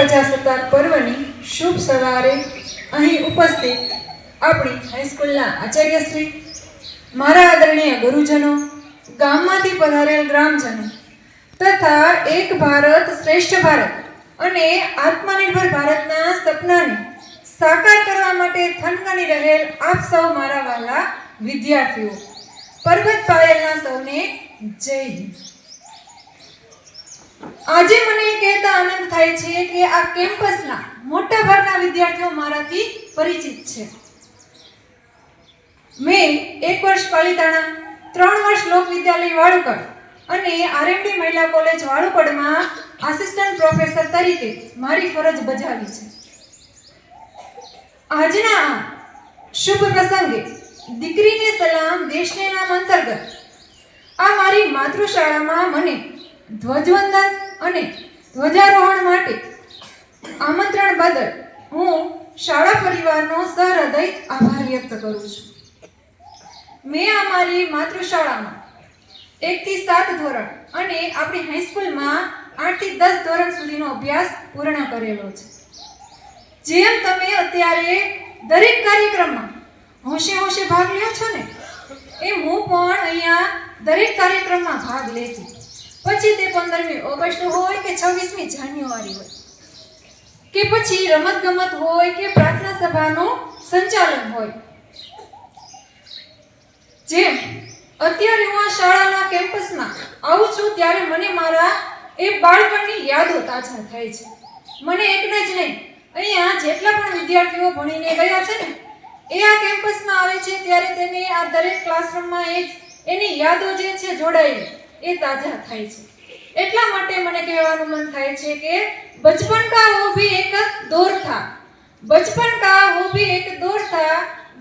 પ્રજાસત્તાક પર્વની શુભ સવારે અહીં ઉપસ્થિત આપણી હાઈસ્કૂલના આચાર્યશ્રી, મારા આદરણીય ગુરુજનો, ગામમાંથી પધારેલ ગ્રામજનો તથા એક ભારત શ્રેષ્ઠ ભારત અને આત્મનિર્ભર ભારતના સપનાને સાકાર કરવા માટે થનગની રહેલ આપ સૌ મારા વહાલા વિદ્યાર્થીઓ, પર્વત પાયલના સૌને જય હિન્દ। આજે મને કહેતા આનંદ થાય છે કે આ કેમ્પસના મોટા ભાગના વિદ્યાર્થીઓ મારાથી પરિચિત છે। મેં 1 વર્ષ પાલિતાણા, 3 વર્ષ લોક વિદ્યાલય વાળુકડ અને આરએમડી મહિલા કોલેજ વાળુકડમાં આસિસ્ટન્ટ પ્રોફેસર તરીકે મારી ફરજ બજાવી છે। આજના આ શુભ પ્રસંગે દીકરીને સલામ દેશને નામ અંતર્ગત આ મારી માતૃશાળામાં મને ધ્વજવંદન અને ધ્વજારોહણ માટે આમંત્રણ બદલ હું શાળા પરિવારનો સહૃદય આભાર વ્યક્ત કરું છું। મેં અમારી માતૃશાળામાં 1 થી 7 ધોરણ અને આપણી હાઈસ્કૂલમાં 8 થી 10 ધોરણ સુધીનો અભ્યાસ પૂર્ણ કરેલો છે। જેમ તમે અત્યારે દરેક કાર્યક્રમમાં હોંશે હોંશે ભાગ લ્યો છો ને, એમ હું પણ અહીંયા દરેક કાર્યક્રમમાં ભાગ લેતી। પછી તે 15મી ઓગસ્ટ હોય કે 26મી જાન્યુઆરી હોય કે પછી રમતગમત હોય કે પ્રાર્થના સભાનું સંચાલન હોય, જેમ અત્યારે હું આ શાળાના કેમ્પસમાં આવું છું ત્યારે મને મારા એ બાળપણની યાદો તાજા થાય છે। મને એકને જ નહીં, અહીંયા જેટલા પણ વિદ્યાર્થીઓ ભણીને ગયા છે ને એ આ કેમ્પસમાં આવે છે ત્યારે તેને આ દરેક ક્લાસરૂમમાં એની યાદો જે છે જોડાયેલી એ તાજા થાય છે। એટલા માટે મને કહેવાનું મન થાય છે કે बचपन का वो भी एक दौर था, बचपन का वो भी एक दौर था,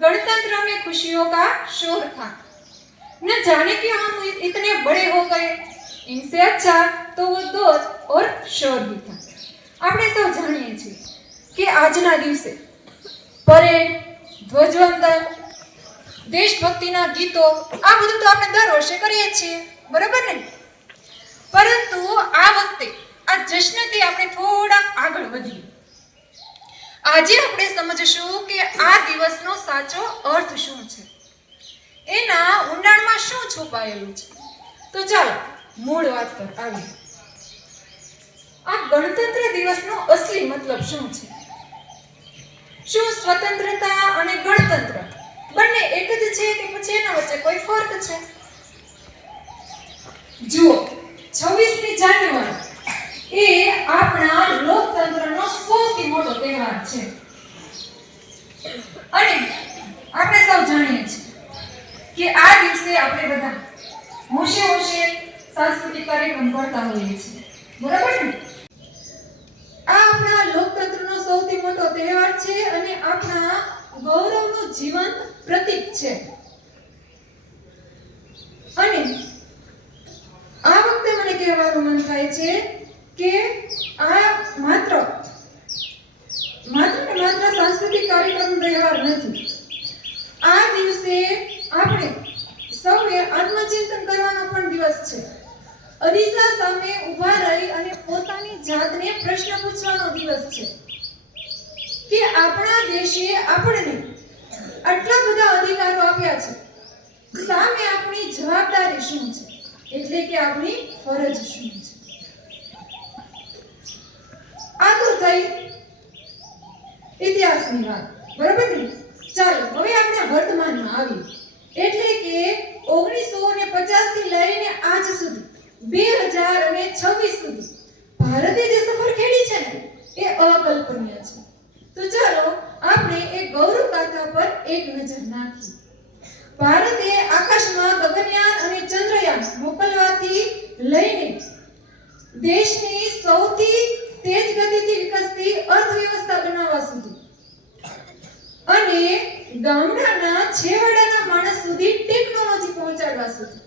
गणतंत्र में खुशियों का शोर था, न जाने क्यों हम इतने बड़े हो गए, इनसे अच्छा तो वो दौर और शोर भी था। આપણે સૌ જાણીએ છીએ કે આજના દિવસે પરેડ, ધ્વજવંદન, દેશભક્તિના ગીતો આ બધું તો આપણે દર વર્ષે કરીએ છીએ, બરાબર ને? પરંતુ આ વખતે આ જશ્નથી આપણે થોડા આગળ વધીએ। આજે આપણે સમજશું કે આ દિવસનો સાચો અર્થ શું છે, એના ઊંડાણમાં શું છુપાયેલું છે। તો ચાલો મૂળ વાત પર આવીએ। આ ગણતંત્ર દિવસનો અસલી મતલબ શું છે? શું સ્વતંત્રતા અને ગણતંત્ર બંને એક જ છે કે પછી એના વચ્ચે કોઈ ફરક છે? જુઓ, 26મી જાન્યુઆરી એ આપણા લોકતંત્રનો સૌથી મોટો તહેવાર છે અને આપણે સૌ જાણીએ છીએ કે આ દિવસે આપણે બધા હોંશે હોંશે સાંસ્કૃતિક કાર્યક્રમ કરતા હોઈએ છીએ, બરાબર ને? આ આપણા લોકતંત્રનો સૌથી મોટો તહેવાર છે અને આપણા ગૌરવનું જીવંત પ્રતીક છે। અને આ વખતે મને કહેવાનું મન થાય છે કે આ માત્ર સાંસ્કૃતિક કાર્યક્રમ તહેવાર નથી। આ દિવસે આપણે સૌએ આત્મચિંતન કરવાનો પણ દિવસ છે। અરીસા સામે ઊભા રહી અને પોતાની જાતને પ્રશ્ન પૂછવાનો દિવસ છે કે આપણા દેશે આપણને આટલા બધા અધિકારો આપ્યા છે, સામે આપણી જવાબદારી શું છે, એટલે કે આપણી ફરજ શું છે। આ તો થઈ ઇતિહાસની વાત, બરાબર ને? ચાલો હવે આપણે વર્તમાનમાં આવીએ, એટલે કે 1950 થી લઈને આજ સુધી 2026 સુધી ભારતે જે સફર ખેડી છે ને એ અકલ્પનીય છે। તો ચાલો આપણે એ ગૌરવ ગાથા પર એક નજર નાખીએ। ભારતે આકાશમાં ગગનયાન અને ચંદ્રયાન મોકલવાથી લઈને દેશની સૌથી તેજ ગતિથી વિકસતી અર્થવ્યવસ્થા બનાવવા સુધી અને ગામડાના છેવાડાના માણસ સુધી ટેકનોલોજી પહોંચાડવા સુધી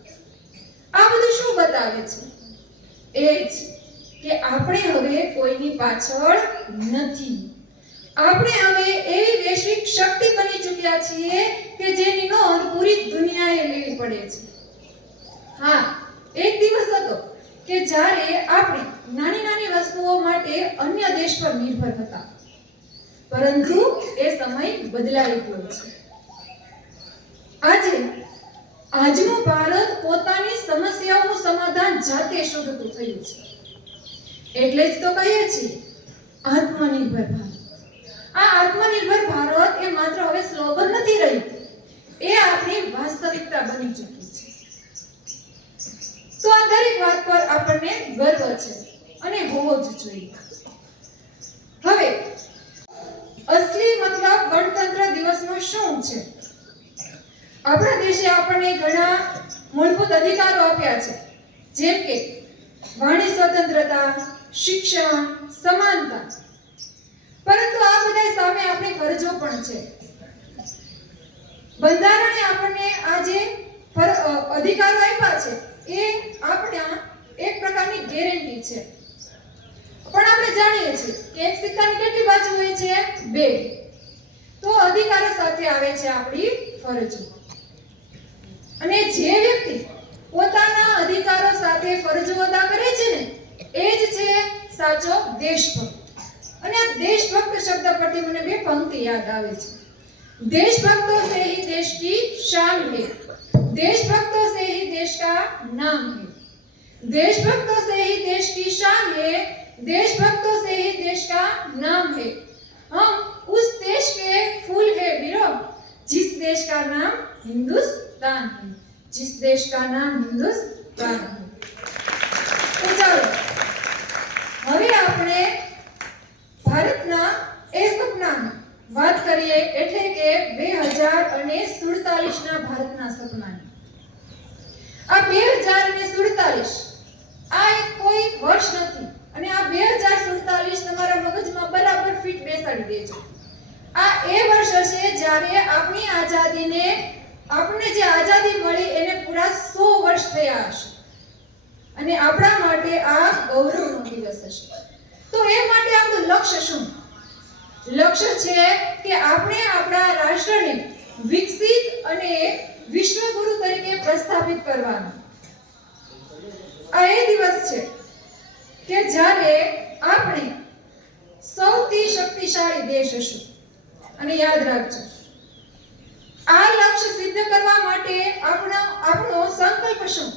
આ બધું શું બતાવે છે? એ જ કે આપણે હવે કોઈની પાછળ નથી। આપણે હવે એવી વૈશ્વિક શક્તિ બની ચૂક્યા છીએ કે જેની નોંધ પૂરી દુનિયાએ લેવી પડે છે। હા, એક દિવસ હતો કે જ્યારે આપણે નાની નાની વસ્તુઓ માટે અન્ય દેશ પર નિર્ભર હતા, પરંતુ એ સમય બદલાઈ ગયો છે. આજનું ભારત પોતાની સમસ્યાઓનું સમાધાન જાતે શોધતું થયું છે. એટલે જ તો કહીએ છીએ આત્મનિર્ભર ભારત. આ આત્મનિર્ભર ભારત એ માત્ર હવે સ્લોગન નથી રહ્યું, એ આપણી વાસ્તવિકતા બની ચૂકી છે. તો આ દરેક વાત પર આપણને ગર્વ છે અને હોવો જ જોઈએ. હવે અસલી મતલબ ગણતંત્ર દિવસનો શું છે? આપણા દેશે આપણને ઘણા મૂળભૂત અધિકારો આપ્યા છે, જેમ કે વાણી સ્વતંત્રતા, શિક્ષણ, સમાનતા. પરંતુ આ બધા સામે આપણી ફરજો પણ છે. બંધારણે આપણને આ જે અધિકારો આપ્યા છે એ આપણા એક પ્રકારની ગેરંટી છે. પણ આપણે જાણીએ છીએ કે એક સિક્કાની કેટલી બાજુ હોય છે? બે. તો અધિકારો સાથે આવે છે આપણી ફરજો. અને જે વ્યક્તિ પોતાના અધિકારો સાથે ફરજો અદા કરે છે ને, એ જ છે સાચો દેશભક્ત. અને આ દેશભક્ત શબ્દ પરથી મને બે પંક્તિ યાદ આવે છે. देशभक्तों से ही देश की शान है, देशभक्तों से ही देश का नाम है, देशभक्तों से ही देश की शान है, देशभक्तों से ही देश का नाम है. हम उस देश के फूल है वीरों, जिस देश का नाम हिंदुस्तान है, जिस देश का नाम हिंदुस्तान है. तो चलो હવે આપણે ભારતના એ સપનાની વાત કરીએ, એટલે કે 2047 ના ભારતના સપનાની. આ 2047 આ એક કોઈ વર્ષ નથી, અને આ 2047 તમારા મગજમાં બરાબર ફિટ બેસાડી દેજો. આ એ વર્ષ હશે જ્યારે આપણી આઝાદીને, આપણને જે આઝાદી મળી એને પૂરા 100 વર્ષ થયા હશે, અને આપણા માટે આ ગૌરવનો દિવસ હશે. તો એ માટે આપણું લક્ષ્ય શું? લક્ષ્ય છે કે આપણે આપણા રાષ્ટ્રને વિકસિત અને વિશ્વગુરુ તરીકે પ્રસ્થાપિત કરવાનું. આ એ દિવસ છે કે જ્યારે આપણે સૌથી શક્તિશાળી દેશ હશું. અને યાદ રાખજો, આ લક્ષ્ય સિદ્ધ કરવા માટે આપણો સંકલ્પ શું?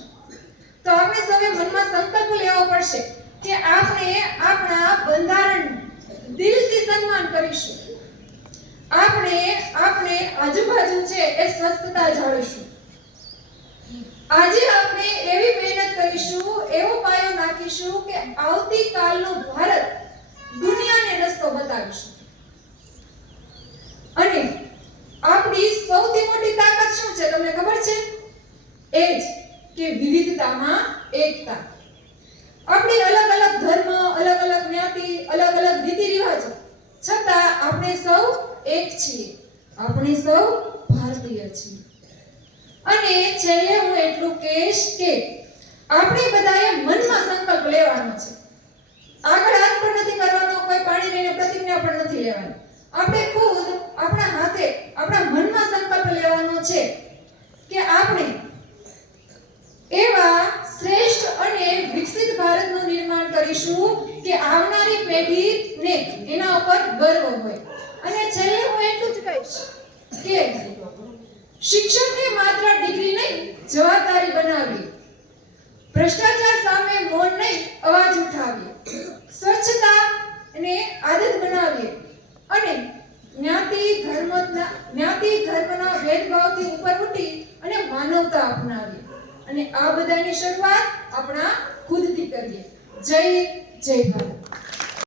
તો આપણે સૌએ મનમાં સંકલ્પ લેવો પડશે કે આપણે આપણા બંધારણનું દિલથી સન્માન કરીશું. આપણે આજુબાજુ છે એ સ્વસ્થતા જાળવીશું. આજે આપણે એવી મહેનત કરીશું, એવો પાયો નાખીશું કે આવતીકાલનું ભારત દુનિયાને રસ્તો બતાવીશું. અને આપણી સૌથી મોટી તાકાત શું છે તમને ખબર છે? એ જ કે વિવિધતામાં એકતા. આપણી અલગ અલગ ધર્મ, અલગ અલગ જ્ઞાતિ, અલગ અલગ રીતિ રિવાજો, છતાં આપણે સૌ એક છીએ. આપણે સૌ ભારતીય છીએ. અને છેલ્લે હું એટલું કહીશ કે આપણે બધાએ મનમાં સંકલ્પ લેવાનો છે. આગળ હાથ પણ નથી કરવાનો, કોઈ પાણી લઈને પ્રતિજ્ઞા પણ નથી લેવાની. આપણે ખુદ આપણા હાથે, આપણા મનમાં સંકલ્પ લેવાનો છે કે આપણે એવા શ્રેષ્ઠ અને વિકસિત ભારતનું નિર્માણ કરીશું કે આવનારી પેઢીને એના ઉપર ગર્વ હોય. અને છેલ્લે હું એટલું જ કહીશ કે શિક્ષણને માત્ર ડિગ્રી નહીં, જવાબદારી બનાવીએ. ભ્રષ્ટાચાર સામે મૌન નહીં, અવાજ ઉઠાવીએ. સ્વચ્છતા ને આદત બનાવીએ. અને જ્ઞાતિ ધર્મના ભેદભાવથી ઉપર ઉઠી અને માનવતા અપનાવીએ. અને આ બધાની શરૂઆત આપણા ખુદથી કરીએ. જય ભારત.